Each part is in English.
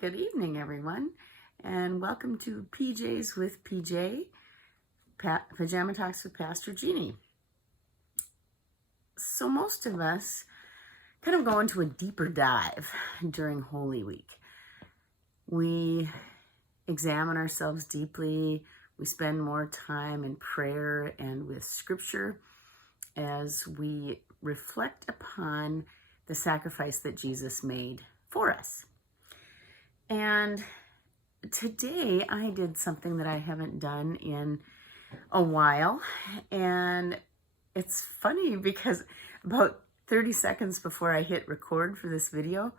Good evening, everyone, and welcome to PJs with PJ, Pajama Talks with Pastor Jeannie. So most of us kind of go into a deeper dive during Holy Week. We examine ourselves deeply. We spend more time in prayer and with Scripture as we reflect upon the sacrifice that Jesus made for us. And today I did something that I haven't done in a while, and it's funny because about 30 seconds before I hit record for this video,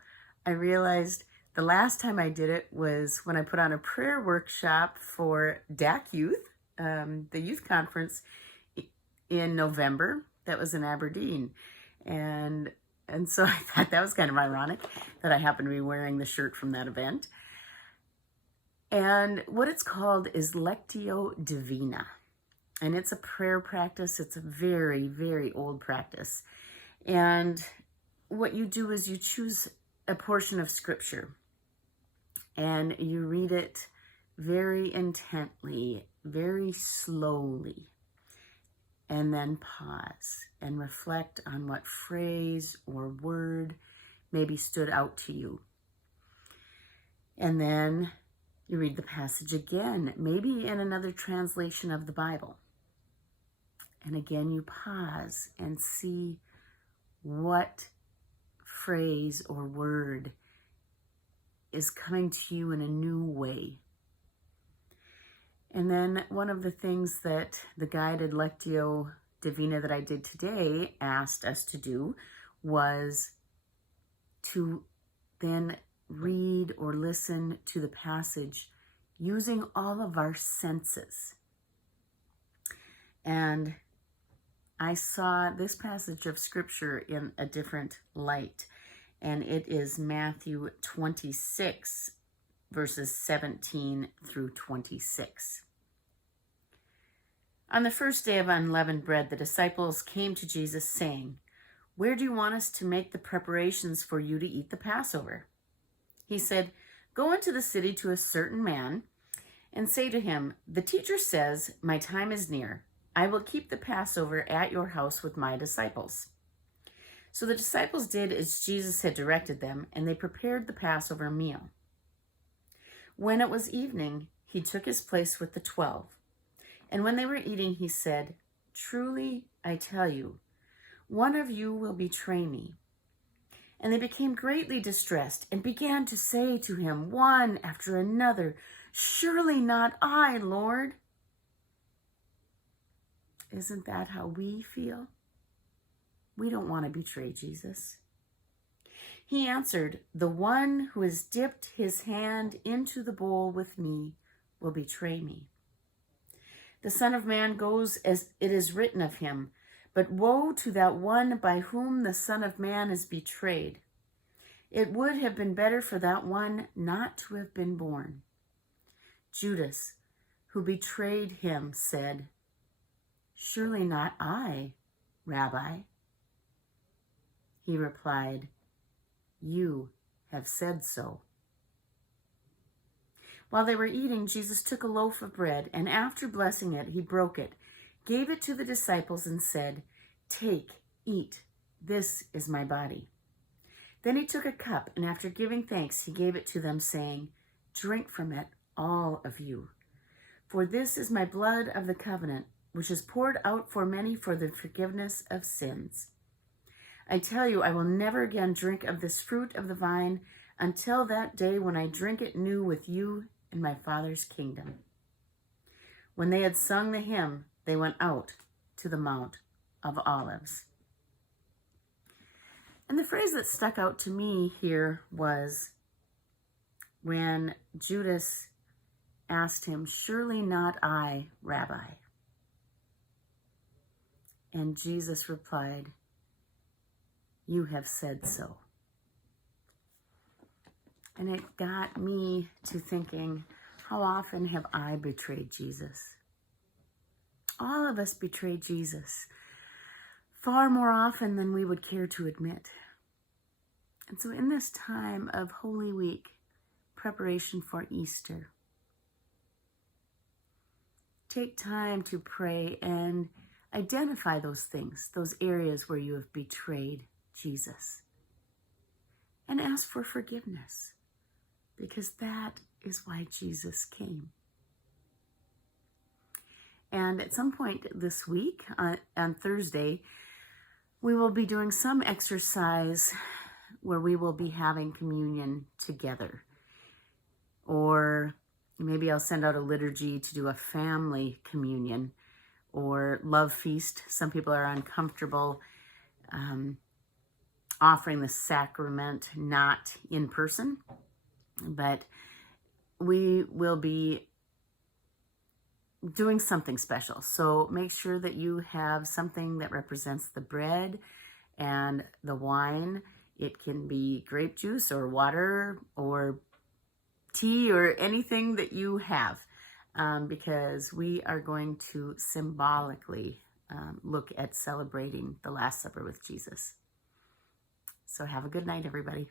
I realized the last time I did it was when I put on a prayer workshop for DAC Youth, the youth conference in November. That was in Aberdeen, and so I thought that was kind of ironic that I happened to be wearing the shirt from that event. And what it's called is Lectio Divina. And it's a prayer practice. It's a very, very old practice. And what you do is you choose a portion of Scripture and you read it very intently, very slowly, and then pause and reflect on what phrase or word maybe stood out to you. And then you read the passage again, maybe in another translation of the Bible. And again, you pause and see what phrase or word is coming to you in a new way. And then one of the things that the guided Lectio Divina that I did today asked us to do was to then read or listen to the passage using all of our senses. And I saw this passage of Scripture in a different light, and it is Matthew 26, verses 17 through 26. On the first day of unleavened bread, the disciples came to Jesus saying, "Where do you want us to make the preparations for you to eat the Passover?" He said, "Go into the city to a certain man and say to him, 'The teacher says, my time is near. I will keep the Passover at your house with my disciples.'" So the disciples did as Jesus had directed them, and they prepared the Passover meal. When it was evening, he took his place with the 12. And when they were eating, he said, "Truly, I tell you, one of you will betray me." And they became greatly distressed and began to say to him, one after another, "Surely not I, Lord." Isn't that how we feel? We don't want to betray Jesus. He answered, "The one who has dipped his hand into the bowl with me will betray me. The Son of Man goes as it is written of him, but woe to that one by whom the Son of Man is betrayed. It would have been better for that one not to have been born." Judas, who betrayed him, said, "Surely not I, Rabbi." He replied, "You have said so." While they were eating, Jesus took a loaf of bread, and after blessing it, he broke it, gave it to the disciples, and said, "Take, eat, this is my body." Then he took a cup, and after giving thanks, he gave it to them, saying, "Drink from it, all of you. For this is my blood of the covenant, which is poured out for many for the forgiveness of sins. I tell you, I will never again drink of this fruit of the vine until that day when I drink it new with you in my Father's kingdom." When they had sung the hymn, they went out to the Mount of Olives. And the phrase that stuck out to me here was when Judas asked him, "Surely not I, Rabbi?" And Jesus replied, "You have said so." And it got me to thinking, how often have I betrayed Jesus? All of us betray Jesus far more often than we would care to admit. And so in this time of Holy Week, preparation for Easter. Take time to pray and identify those things, those areas where you have betrayed Jesus. And ask for forgiveness, because that is why Jesus came. And at some point this week, on Thursday, we will be doing some exercise where we will be having communion together. Or maybe I'll send out a liturgy to do a family communion or love feast. Some people are uncomfortable offering the sacrament not in person, but we will be doing something special. So make sure that you have something that represents the bread and the wine. It can be grape juice or water or tea or anything that you have, because we are going to symbolically look at celebrating the Last Supper with Jesus. So have a good night, everybody.